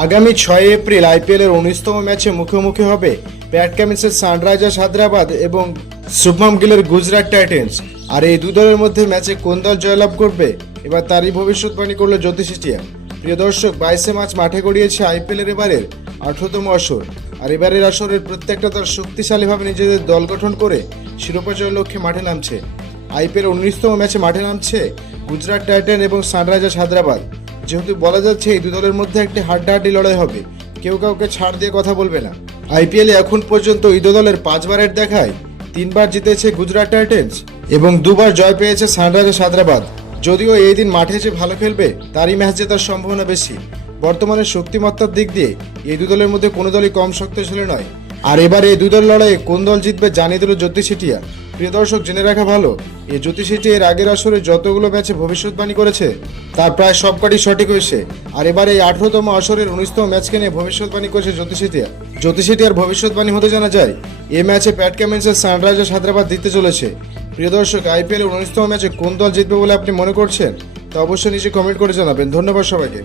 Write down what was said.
আগামী 6 এপ্রিল আইপিএলের 19তম ম্যাচে মুখোমুখি হবে প্যাট কামিন্সের সানরাইজার্স হায়দ্রাবাদ এবং শুভমান গিলের গুজরাট টাইটেন্স। আর এই দুই দলের মধ্যে ম্যাচে কোন দল জয়লাভ করবে এবার তারই ভবিষ্যৎবাণী করলো জ্যোতিষ চেটিয়া। প্রিয় দর্শক, 22 মার্চ মাঠে গড়িয়েছে আইপিএলের এবারের 18তম আসর। আর এবারের আসরের প্রত্যেকটা দল শক্তিশালীভাবে নিজেদের দল গঠন করে শিরোপা জয়ের লক্ষ্যে মাঠে নামছে। আইপিএল 19তম ম্যাচে মাঠে নামছে গুজরাট টাইটান এবং সানরাইজার্স হায়দ্রাবাদ। যেহেতু বলা যাচ্ছে এই দুই দলের মধ্যে একটি হাড্ডাহাড্ডি লড়াই হবে, কেউ কাউকে ছাড় দিয়ে কথা বলবে না। আইপিএলে এখন পর্যন্ত এই দুই দলের 5 বারের দেখায় 3 বার জিতেছে গুজরাট টাইটেন্স এবং 2 বার জয় পেয়েছে সানরাইজার্স হায়দ্রাবাদ। যদিও এই দিন মাঠে যে ভালো খেলবে তারই ম্যাচ জেতার সম্ভাবনা বেশি। বর্তমানে শক্তিমত্তার দিক দিয়ে এই দুই দলের মধ্যে কোনো দলই কম শক্তিশালী নয়। আর এবার এই দুই দল লড়াইয়ে কোন দল জিতবে জানিয়ে দিল জ্যোতিষ চেটিয়া। প্রিয় দর্শক, জেনে রাখা ভালো, এই জ্যোতিষ চেটিয়া এর আগের আসরে যতগুলো ম্যাচে ভবিষ্যৎবাণী করেছে তার প্রায় সবকটি সঠিক হয়েছে। আর এবার এই 18তম আসরের 19তম ম্যাচকে নিয়ে ভবিষ্যৎবাণী করেছে জ্যোতিষ চেটিয়া। জ্যোতিষ চেটিয়ার ভবিষ্যৎবাণী হতে জানা যায় এই ম্যাচে প্যাট কামিন্সের সানরাইজার্স হায়দ্রাবাদ জিততে চলেছে। প্রিয় দর্শক, আইপিএল 19তম ম্যাচে কোন দল জিতবে বলে আপনি মনে করছেন তা অবশ্যই নিচে কমেন্ট করে জানাবেন। ধন্যবাদ সবাইকে।